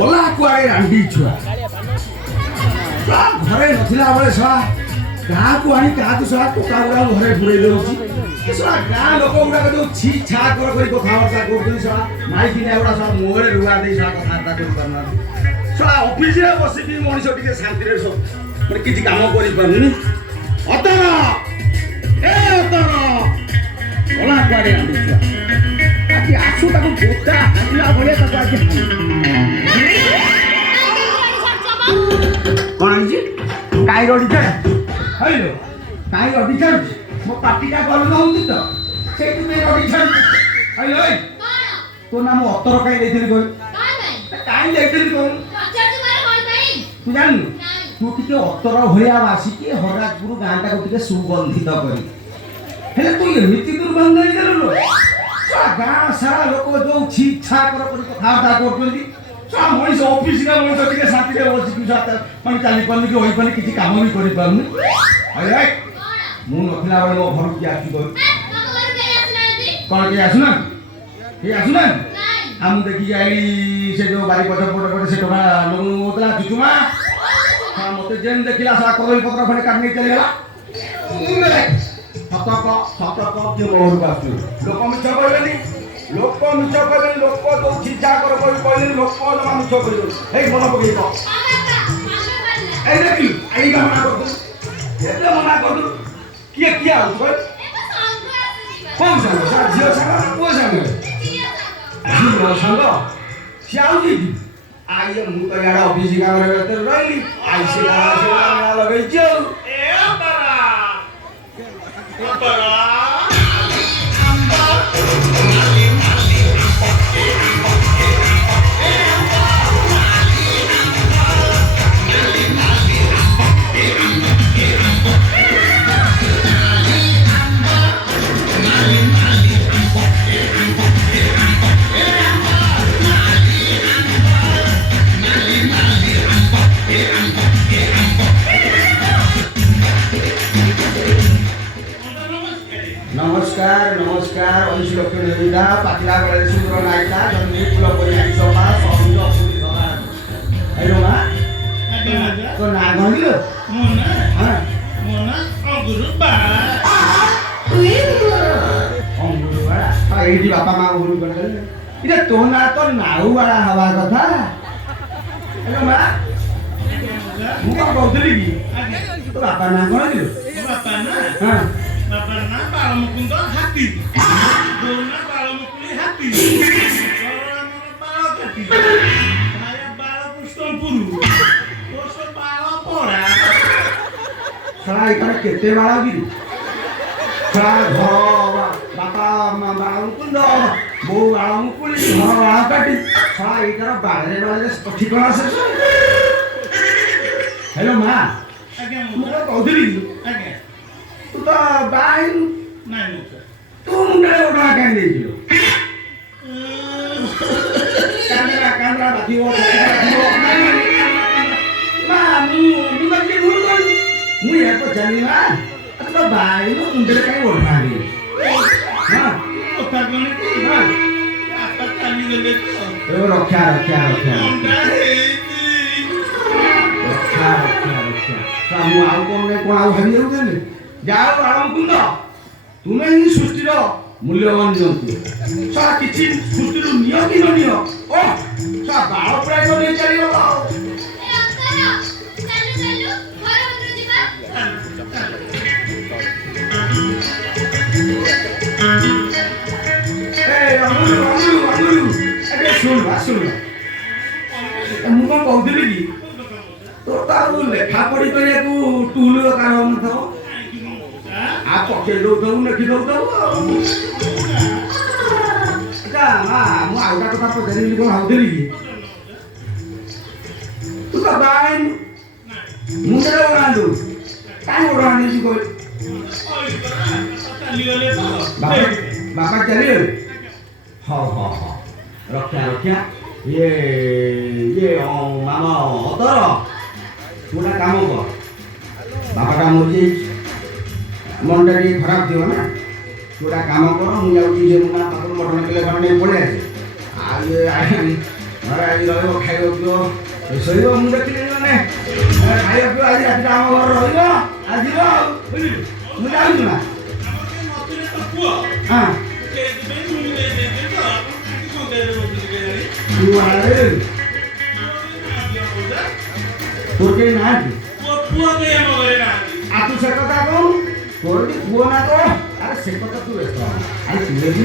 ଗଲା କୁଆଡ଼େ ରାଣ୍ଡି ଛୁଆ ଘରେ ନଥିଲା ବେଳେ ଶଳା କାହାକୁ ଆଣି କାହାକୁ ଶଳା ଟୋକା ଗୁଡ଼ାକ ଘରେ ପୁରେଇ ଦେଉଛି ଶଳା ଗାଁ ଲୋକ ଗୁଡ଼ାକ ଯୋଉ ଛି ଛା କରି କଥାବାର୍ତ୍ତା କରୁଛନ୍ତି ଶଳା ମାଇକିନିଆ ଗୁଡ଼ା ଶଳା ମୁହଁରେ ରୁଆ ଦେଇ ଶଳା କଥାବାର୍ତ୍ତା କରିପାରୁନାହାନ୍ତି ଶଳା ଅଫିସରେ ବସିକି ମଣିଷ ଟିକେ ଶାନ୍ତିରେ ମାନେ କିଛି କାମ କରିପାରୁନି ଅତର ଏ ଅତର ଗଲା କୁଆଡ଼େ ରାଣ୍ଡି ଛୁଆ ଆଜି ଆସୁ ତାକୁ ଗୋଟା ହାଣିଲା ଭଳିଆ ତାକୁ ଆଜି କ'ଣ ହେଇଛି କାଇଁ ରଡ଼ି ଛାଡ଼ୁଛି ହଇଲୋ କାଇଁ ରଡ଼ି ଛାଡ଼ୁଛି ମୋ ପାଟିଟା ଗଲୁ ହଉଛି ତ ସେଇଥିପାଇଁ ରଡ଼ି ଛାଡ଼ୁଛି ହଇଲୋ ତୋ ନାଁ ମୁଁ ଅତର କାଇଁ ଦେଇଥିଲି କହିଲୁ କାଇଁ ଦେଇଥିଲି କହିଲୁ ତୁ ଜାଣିନୁ ତୁ ଟିକେ ଅତର ଭଳିଆ ଆସିକି ହରାଜପୁର ଗାଁଟାକୁ ଟିକେ ସୁଗନ୍ଧିତ କରି ହେଲେ ତୁ ଏମିତି ଦୁର୍ଗନ୍ଧ ହେଇଗଲୁ ଗାଁ ସାରା ଲୋକ ଯୋଉ ଛି ଛା କରି କଥାବାର୍ତ୍ତା କରୁଛନ୍ତି ମଣିଷ ଅଫିସରେ ମଣିଷ ଟିକେ ଶାନ୍ତିରେ ବସିକି ମାନେ ଚାଲିପାରୁନି କି ରହିପାରୁନି କିଛି କାମ ବି କରିପାରୁନି ମୁଁ ନଥିଲା ବେଳେ ମୋ ଘରକୁ କିଏ ଆସି କରୁ କ'ଣ କେହି ଆସୁନାହାନ୍ତି କେହି ଆସୁନାହାନ୍ତି ଆଉ ମୁଁ ଦେଖିକି ଆଇଲି ସେ ଯୋଉ ବାରି ପଛ ପଟେ ସେ ଟଙ୍କା ହଉଥିଲା ଚୁଚୁମା ମତେ ଯେମିତି ଦେଖିଲା ସାରା କଦଳୀ ପତ୍ର ଖଣ୍ଡେ କାଟି ନେଇ ଚାଲିଗଲା ସତର୍କ କିଏ ମୋ ଘରକୁ ଆସୁଛୁ ଲୋକ ମିଛ କହିବେନି ଲୋକ ମିଛ କହିବେନି ଲୋକ ଯୋଉ ଚିନ୍ତା କହିଲେନି ଲୋକ ଜମା ମିଛ କହିବେନି ଏଇ ମନ ପକେଇ ଏଇ ଦେଖିଲୁ ଏଇଟା ମନା କରୁଛୁ ଏତେ ମନା କରୁଛୁ କିଏ କିଏ ଆଉ କହ କୋଉ ସାଙ୍ଗ ଝିଅ ସାଙ୍ଗ ପୁଅ ସାଙ୍ଗ ଝିଅ ସାଙ୍ଗ ସିଏ ଆଉଛି ଆଇଲେ ମୁଁ ତ ଇଆଡ଼େ ଅଫିସ କାମରେ ଭିତରେ ରହିଲି ଆଇସି ଲଗେଇଛି ଆଉ नमस्कार ऐसी लक्ष्मी देवीदा पातला बेले सुंदर नाइला जन्मी फूल परियारी सभा सौंद फूल सभा हेलो मा तो ना गंदिलो मोना हां मोना अंगुरुबाड़ा एठी बापा मां बोलु करले इरे तो ना तो नाउवाड़ा हवा कथा हेलो मा मु का कहतली की तो बापा ना कोन दिलो बापा ना हां बापा ना बाळमुकुंद हाती दोना बाळमुकुली हाती बरोबर बाळ काटी माया बाळ पुष्पपुरु दोष बाळ पोरा सळा इकडे केते बाळ की सळा घर बापा बाळमुकुंद बो बाळमुकुली घर बाळ काटी सळा इकडे बाळे ठिकाणा से हेलो मा आज्ञा मु कहतली आज्ञा तू तो बाई नहीं तू मुंडे उड़ा के देजियो कांद्रा बातियो मामू मुंडे भूल कर मु ये तो जानी ना तो बाई नो मुंडे काई ओढा दे हां ओता कोन हां आता चाली गले तो रक्षा सामू आउ कोन ने कोन आउ हरि होते जाओ बाळमुकुंद तुमे ही सृष्टिर मूल्यवान जंतु सा किछि सृष्टिर निय कि न निय ओ सा बाळ प्राय तो नै चली गलो ए अंकल चलु घर भीतर जिबा ए अमरू अरे सुन मु को कहउतली की तो तारू लेखा पढ़ी करिया को टूल कारण न थो आ पके दो लिखि दो अच्छा मु आउटा कथा पचारि को हाउदली की तू तो बाई मुंडे उड़ांदु काई उड़ांदु जी कोई चली गले तो बापा चली गले हां रक्षा ये मामा अतर तूना काम कर बापा का मुझे मनटा टी खराब थी ना तूटा काम कर मुझे मुझे मटन किलो खंडे पड़े आ ଘରେ ଆଜି ରହିବ ଖାଇବ ପିଇବ ଶୋଇବ ମୁଁ ଦେଖିଲି ମାନେ ଖାଇବା ପିଇବା ଆଜି ରାତିଟା ଆମ ଘରେ ରହିବ ଆସିବ ଆଉ ବୁଝିଲୁ ମୁଁ ଯାଉଛି ନା ହଁ ତୋର କେହି ନାହାନ୍ତି ଆଉ ତୁ ସେ କଥା କହୁ ତୋର ବି ପୁଅ ନା ତ ଆରେ ସେ କଥା ତୁ ବ୍ୟସ୍ତ ଆରେ ତୁ ବି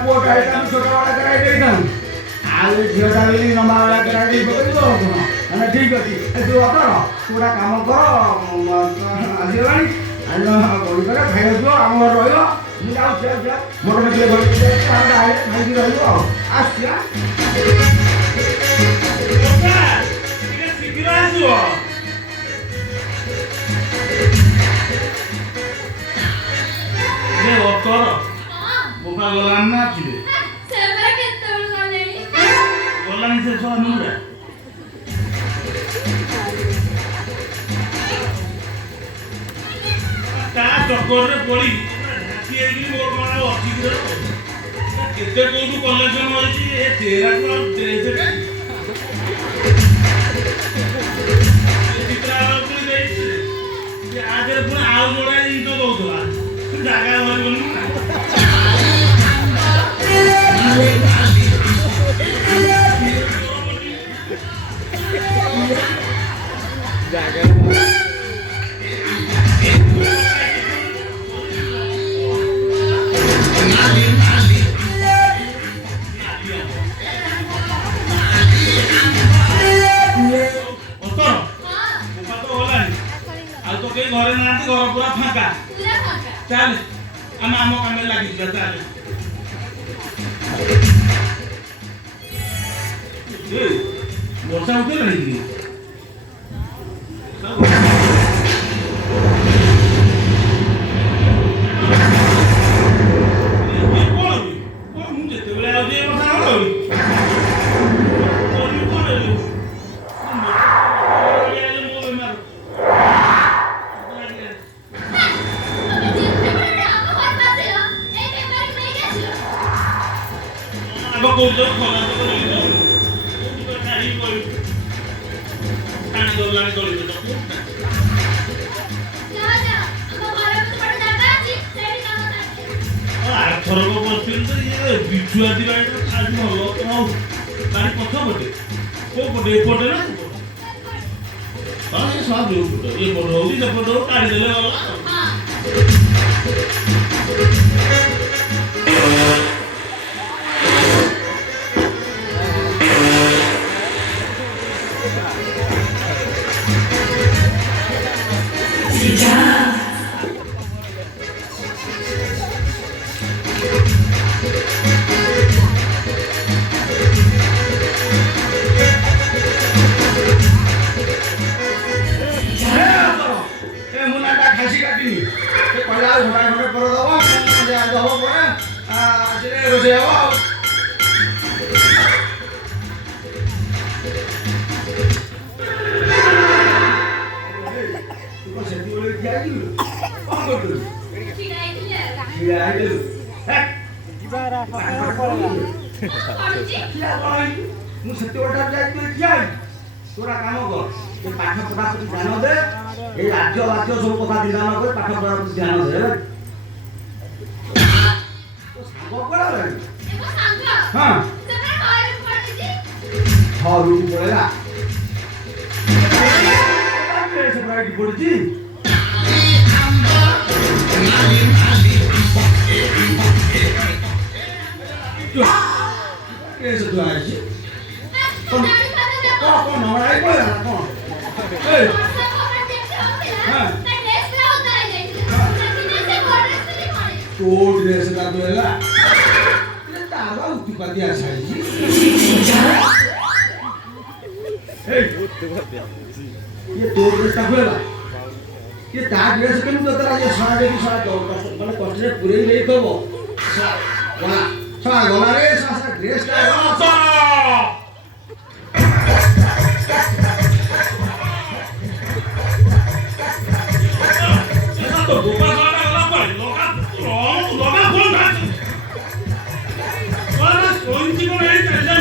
ପୁଅଟା ହେଇଥାନ୍ତୁ ଛୋଟ ବେଳା କରାଇ ଦେଇଥାନ୍ତୁ ଆଉ ଏ ଝିଅଟା ବି ଲମ୍ବା ବେଳା କରାଇ ଦେଇ ପକେଇବ କ'ଣ ମାନେ ଠିକ୍ ଅଛି ତୁ ଅତର ତୁ ଗୋଟେ କାମ କର ଆସିଗଲାଣି ଆଜି ବଳି କରେ ଖାଇବା ପିଇବ ଆମ ଘରେ ରହିବ ମୁଁ ଯାଉଛି ମୋଟର ଟିକେ ବଳି ଖାଇକି ରହିବ ଆଉ ଆସୁଛି ବୋପା ଗଲାଣି ନା ଆସିବେ ଗଲାଣି ସେ ଛୁଆ ମୁଣ୍ଡା ତା ଚକରରେ ପଡି ଢାକି ହେଇକି ମୋର କଣ ଆଉ ଅଛି କେତେ କୋଉଠୁ କଲେକ୍ସନ ହେଇଛି ଏ ଚେହେରାକୁ ଆଉ ଡ୍ରେସ୍ ଚିତ୍ରାଳୟ ଦେଇଛି ଆଗରେ ପୁଣି ଆଉ ଯୋଡ଼ାଏ ଜିନିଷ ଦଉଥିଲା ଜାଗା ଧରିବନି ଜାଗା ଘରେ ନାହାନ୍ତି ଘର ପୁରା ଫାଙ୍କା ଚାଲେ ଆମେ ଆମ କାମରେ ଲାଗିଯିବା ଚାଲେ ବର୍ଷା ଉଠେଇଲାଣି କି ମୁଁ ଯେତେବେଳେ ଆଉଛି ବର୍ଷା ହବ କହୁଛ ଖରା ତ କରିବ ଛାଡ଼ି କରିବୁ ପାଣି ଗଲାଣି କରିବୁ ଆରଥରକ କରିଥିଲି ତ ଇଏ ବିଛୁଆତି ବାଡ଼ିଟା ଆଜି ଭଲ ହଉ ତାରି ପଛ ପଟେ କୋଉ ପଟେ ଏପଟେ ନା ହଁ ଏ ସବ ଯୋଉ ପଟ ଏ ପଟ ହଉ କି ସେପଟ ହଉ କାଢ଼ିଦେଲେ ଗଲା ମୁଁ ସେତେ ଗୋଟା ଯାଇଥିଲି ଠିଆ ତୋରା କାମ କର ଏ ପାଠ ପଢା ପ୍ରତି ଧ୍ୟାନ ଦେ ଏଇ ରାଜ୍ୟ ବାଜ୍ୟ ସବୁ କଥା ଧ୍ୟାନ କର ପାଠ ପଢା ପ୍ରତି ଧ୍ୟାନ ଦେ ତୋ ସାଙ୍ଗ କୁଆଡ଼େ ଗଲାଣି ହଁ ଘରକୁ ପଳେଇଲା ଏଠି ପଡୁଛି कैसे तू आया जी कौन हमारा कोई ना कौन ए हां तो ड्रेस का तो है ये तारा उठी पदिया साई जी ए ये तो ड्रेस का है ये ता ड्रेस के तो तेरा ये सारा देखी सारा दौड़ का मतलब कंट्रे पूरे ही नहीं करबो वाला सा गला रे सा ड्रेस का तो गोपा सारा गला पर लोका कोण भात वाला कोणची कोण आहे त्याच्या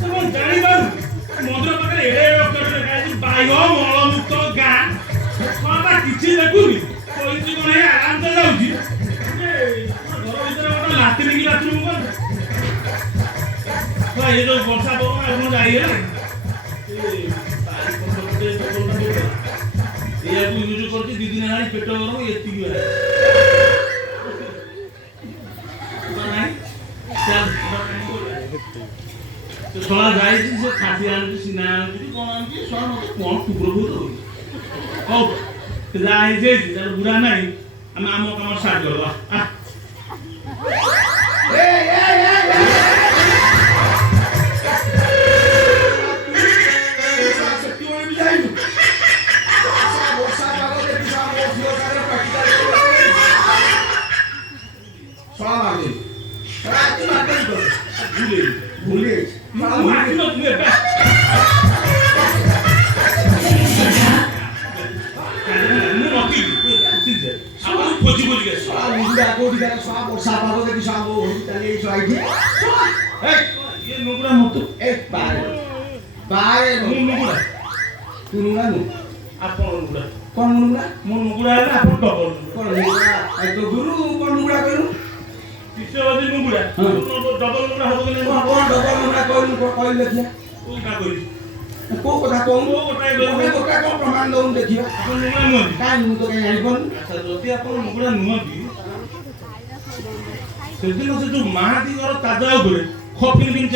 समोर जाणीवा କିଛି ଦେଖୁନି ଶୋଇଛି କଣ ଆରାମସେ ଯାଉଛି ଘର ଭିତରେ ଗୋଟେ ଲାଟ୍ରିନ୍ କି ବାଥରୁମ୍ କର ଏ ଯୋଉ ବର୍ଷା ପବନ ଆଉ କଣ ଯାଇ ହେଲା ଏହାକୁ ୟୁଜ୍ କରୁଛି 2 ଦିନ ହେଲାଣି ପେଟ ଗରମ ଏତିକି ଶଳା ଯାଇଛି ସେ ଖାସି ଆଣୁଛି ସିନା ଆଣୁଛି କଣ ଆଣୁଛି ଶଳା ମତେ କଣ କୁକୁର ବହୁତ ହଉ ଯାହା ହେଇଯାଇଛି ତାର ବୁଢା ନାହିଁ ଆମେ ଆମ କାମ ଷ୍ଟାର୍ଟ କରିବା କୋଉ କଥା କହୁନୁ କଣ ପ୍ରମାଣ ଦଉନୁ ଦେଖିବା କାହିଁ ମୁଁ ତ କାହିଁ ଜାଣିପାରୁନି ଯଦି ଆପଣ ମୁଗୁଡ଼ା ନୁହନ୍ତି ସେଦିନ ସେ ଯୋଉ ମାହାନ୍ତି ଘର ତାଜା ଉପରେ ଖପିଂ ଦିନ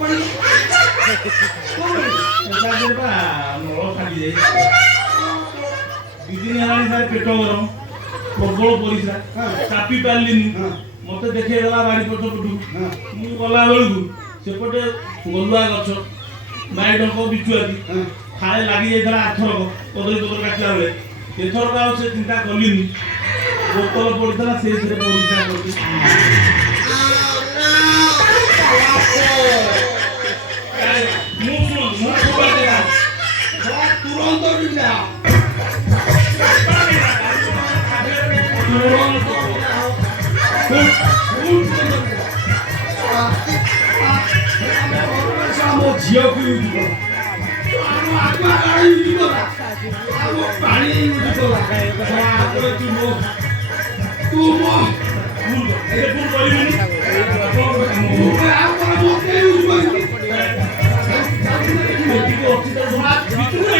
ପାଣି ଏକାଥରେ ବା ନଳ ଫାଟି ଯାଇଛି। 2 ଦିନ ହେଲାଣି ସାର୍ ପେଟ ଗରମ ପ୍ରବଳ ପରିସ୍ରା ଚାପି ପାରିଲିନି। ମତେ ଦେଖେଇଦେଲା ବାଡ଼ି ପଛପଟୁ। ମୁଁ ଗଲା ବେଳକୁ ସେପଟେ ଗଲୁଆ ଗଛ ବାଇଡଙ୍କ ବିଛୁଆତି ଫାଳେ ଲାଗି ଯାଇଥିଲା ଆରଥରକ କଦଳୀ ପତ୍ର କାଟିଲା ବେଳେ। ଏଥରକ ଆଉ ସେ ଚିନ୍ତା କଲିନି। ବୋତଲ ପଡ଼ିଥିଲା ସେଇଥିରେ ପରିସ୍ରା କରୁଛି। ମୁଁ ଶୁଣନ୍ତୁ ମୁଁ ତୁରନ୍ତ ଯିବା ଆମ ଝିଅକୁ ୟୁଜ୍ କର ଆମ ଆଗୁଆ କାଳ ୟୁଜ୍ କଲା ଆମ ପାଣି ୟୁଜ୍ କଲା ତାପରେ ତୁ ମୋ ଭୁଲ କରିବିନି। ଆଉ କଣ ମୋତେ ୟୁଜ୍ କରିବି ଏତିକି ଅଛି ତ ଶୁଣା ଭିତରୁ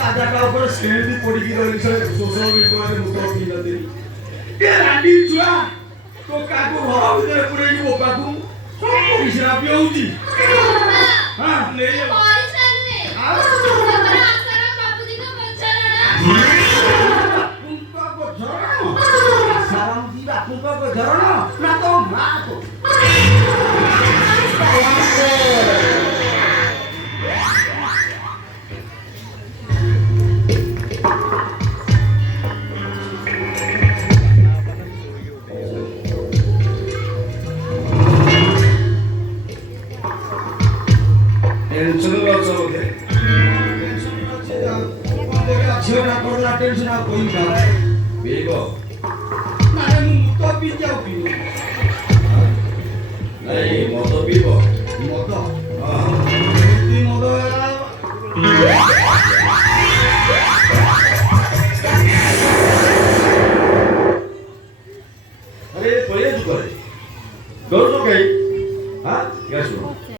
ତାଜାଟା ଉପରେ ସେମିତି ପଡ଼ିକି ରହିଲି ସେ ଶୋଷଣ ବିଷୟରେ ମୁତ ପିଇନ୍ତି ଏ ରାଣ୍ଡି ଛୁଆ ତୋ କାକୁ ଘର ଭିତରେ ପୁରେଇକି ମୋ ପାଖକୁ ପରିସ୍ରା ପିଉଛି। ହଁ ନେଇ ଝରଣ ନା ତ ମା ତ ଝିଅଟା କରିଲା ଟେନସନ୍ ଆଉ କହିବା ପିଇବ ନାଇଁ ମୁଁ ତ ପିଇ ଯାଉ ପିଇବ ନାଇଁ ମଦ ପିଇବ